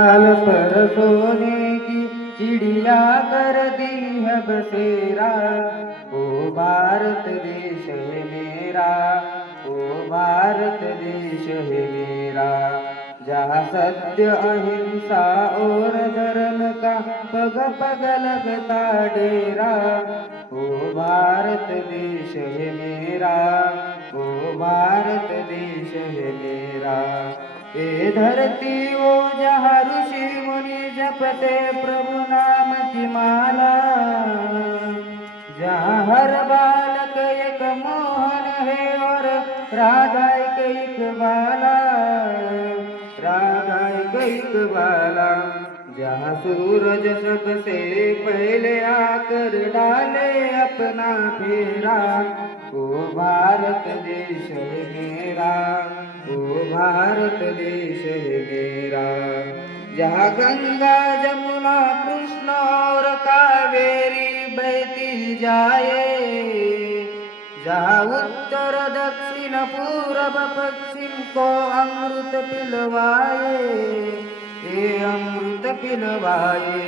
लाल पर सोने की चिड़िया कर दी है बसेरा। ओ भारत देश है मेरा, ओ भारत देश है मेरा। जहाँ सत्य अहिंसा और धर्म का पग पग लगता डेरा। ओ भारत देश है मेरा, ओ भारत देश है मेरा। ये धरती वो जपते प्रभु नाम की माला जहाँ हर बालक एक मोहन है और राधा एक एक बाला। राधा एक एक बाला। जहाँ सूरज सबसे पहले आकर डाले अपना फेरा। ओ भारत देश है मेरा ओ भारत देश है मेरा। जहाँ गंगा, जमुना, कृष्ण और कावेरी बहती जाए। जहाँ उत्तर, दक्षिण, पूरब, पश्चिम को अमृत पिलवाए। ये अमृत पिलवाए,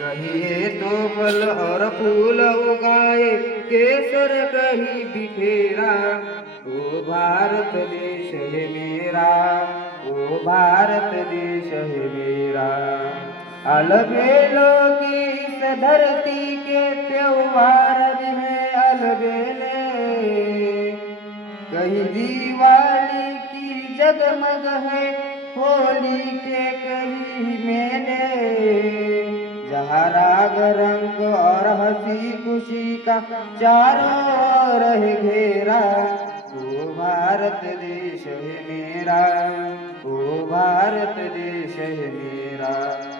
कहिए तो फल और फूल उगाए। केसर कहीं बिखेरा, ओ भारत देश है मेरा, ओ भारत देश अलबेलो की इस धरती के त्योहार है अलबेले कहीं दिवाली की जगमग है, होली के कहीं मेले। जहाँ राग रंग और हँसी खुशी का चारों ओर है घेरा। ओ भारत देश है मेरा, ओ भारत देश है मेरा।